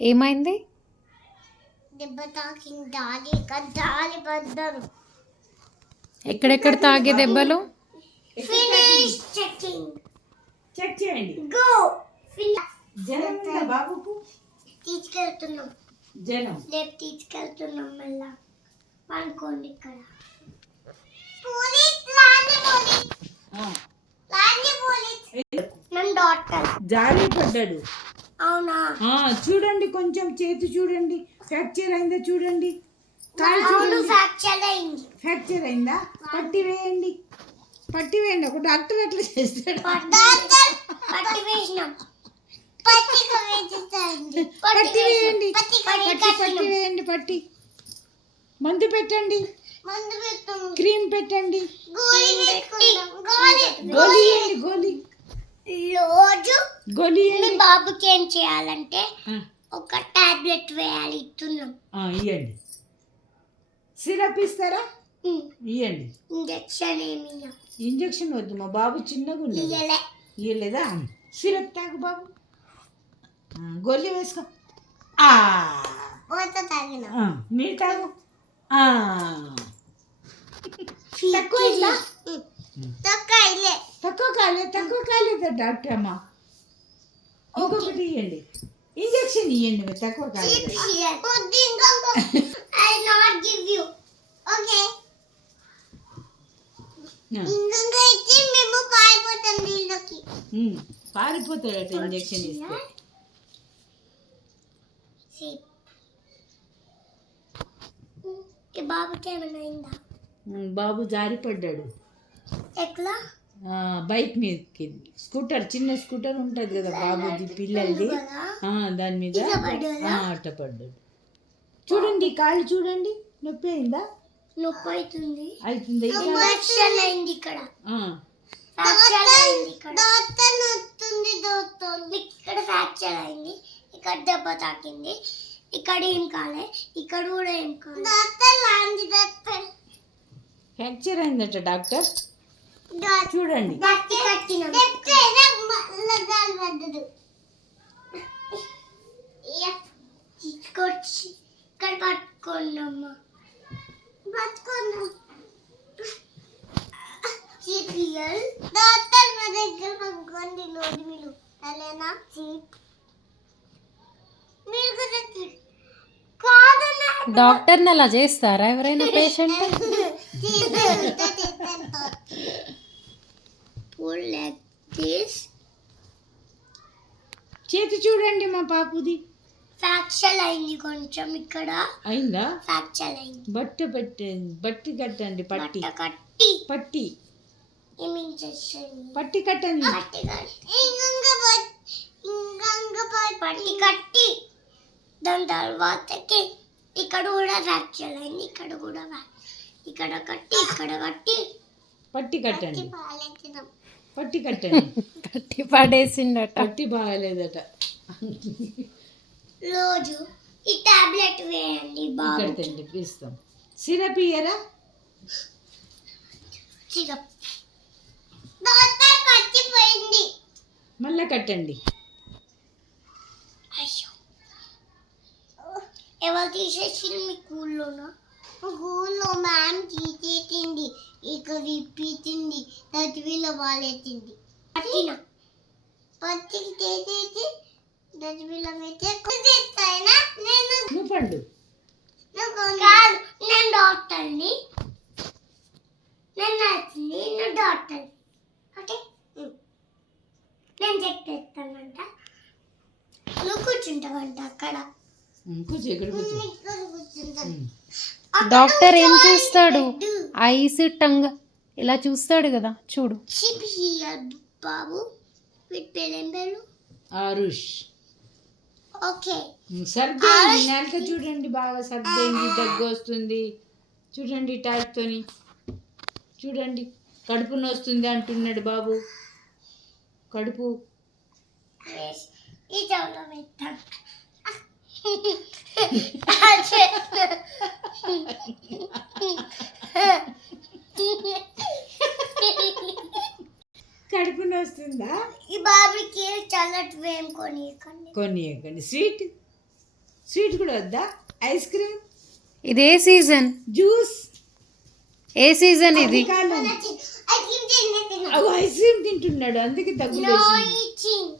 ఏమైంది? దెబ్బ తాకింది. గాలి పడ్డారు. ఎక్కడెక్కడ తాగే దెబ్బలు? Finish checking. చెక్ చేయండి. గో. జనం ఉందా బాబుకు? తీసుకెళ్తున్నాం. జనం రేపు తీసుకెళ్తున్నాం. మళ్ళా పనుకోండి ఇక్కడ. పోలీస్ లాంటి పోలీస్. లాంటి పోలీస్. నన్ను డాక్టర్. జారి పడ్డాడు. అవునా? చూడండి, కొంచెం చేతి చూడండి, ఫ్రాక్చర్ అయిందా చూడండి. కాలు అవును, చూడండి, ఫ్రాక్చర్ అయింది. ఫ్రాక్చర్ అయిందా? పట్టి వేయండి, పట్టి వేయండి. ఒక డాక్టర్ ఎట్లా చేస్తాడు? డాక్టర్ పట్టి వేసినాం. పట్టి వేయండి, పట్టి వేయండి, పట్టి వేయండి. పట్టి మందు పెట్టండి, మందు పెట్టాము. క్రీమ్ పెట్టండి, గోళీ వేయండి, గోళీ రోజు గోళీ మీ బాబుకి ఏం చేయాలంటే ఒక టాబ్లెట్ వేయాలి. ఇస్తున్నాం. ఇవ్వండి. సిరప్ ఇస్తారా? ఇవ్వండి. ఇంజక్షన్ ఏమి ఇంజక్షన్ వద్దు, మా బాబు చిన్నగా ఉంది. ఇవ్వలేదా? సిరప్ తాగు బాబు. గోళీ వేసుకో. తాగిన నీళ్ళు తాగు. తక్కువ కాలేదు డాక్టర్ అమ్మ. ఇంకొకటి ఇవ్వండి, ఇంజక్షన్ ఇవ్వండి. మీరు తక్కువ కాలేదు. పారిపోతాడట ఇంజక్షన్ ఇస్తే. బాబుకి ఏమైనా అయిందా? బాబు జారి పడ్డాడు. ఎట్లా? బైక్ మీదకి, స్కూటర్, చిన్న స్కూటర్ ఉంటుంది కదా బాబుది, పిల్లలది. దాని మీద అట్ట పడ్డాడు. చూడండి, కాళ్ళు చూడండి. నొప్పి అయిందా? నొప్పి అవుతుంది. అవుతుంది. ఫ్రాక్చర్ అయింది ఇక్కడ. ఇక్కడ ఫ్రాక్చర్ అయింది. ఇక్కడ దెబ్బ తాకింది. ఇక్కడ ఏం కాలే, ఇక్కడ కూడా ఏం కాలే. ఫ్రాక్చర్ అయిందట డాక్టర్. చూడండి. ఇక్కడ పట్టుకోండమ్మా, పట్టుకోండి. డాక్టర్ మా దగ్గర పట్టుకోండి. లోడి మీరు అలానా? డాక్టర్ని అలా చేస్తారా ఎవరైనా పేషెంట్? చేతి చూడండి మా పాపుది. ఫ్రాక్చర్ అయింది కొంచెం ఇక్కడ. అయిందా? ఫ్రాక్చర్ అయింది. బట్టి కట్టండి. పట్టి పట్టి పట్టి కట్టండి. పట్టి కట్టి దాని తర్వాతకి ఇక్కడ కూడా ఫ్రాక్చర్ అయింది. ఇక్కడ కూడా ఇక్కడ కట్టి పట్టి కట్టండి. పట్టి కట్టండి. కట్టి పడేసిండట. పట్టి బాగాలేదట. రోజు ఈ టాబ్లెట్ వేయండి. బాగా ఇస్తాం. సిరప్ ఇయ్యరా? సిరప్ డాక్టర్ పచ్చిపోయింది. మళ్ళా కట్టండి. ఎవరు తీసేసింది? మీ స్కూల్లోనా? స్కూల్లో మ్యామ్ తీసేసింది. ఇక విప్పించింది. దశవిలో వాళ్ళేసింది. పచ్చికి చేసేసి దశవిలో చేస్తాయినా నేను. నువ్వు పండు. కాదు, నేను డాక్టర్ని. నేను నచ్చింది. నువ్వు డాక్టర్. ఓకే, నేను చెక్ చేస్తానంట. నువ్వు కూర్చుంటావంట అక్కడ. డాక్టర్ ఏం చూస్తాడు? ఐస్, టంగ్ ఇలా చూస్తాడు కదా, చూడు. బాబు వీటి పేరు ఏం పేరు? ఆరుష్. ఓకే. సర్ది నెలతో చూడండి, బాగా సర్దేంది, దగ్గు వస్తుంది. చూడండి, టాక్తోని చూడండి. కడుపు నొస్తుంది అంటున్నాడు బాబు. కడుపు ఈ చెవులో పెట్టాం. కడుపు నొస్తుందా? ఈ బాబుకి చల్లటి వేం కొనియకండి. కొనియకండి. స్వీట్ స్వీట్ కూడా వద్దా? ఐస్ క్రీమ్, ఇదే సీజన్, జ్యూస్, ఏ సీజన్ ఇది? కాలం. ఐస్ క్రీమ్ తిన్నా ఐస్ క్రీమ్ తింటున్నాడు అందుకే దగ్గు లేచింది. ఈచింగ్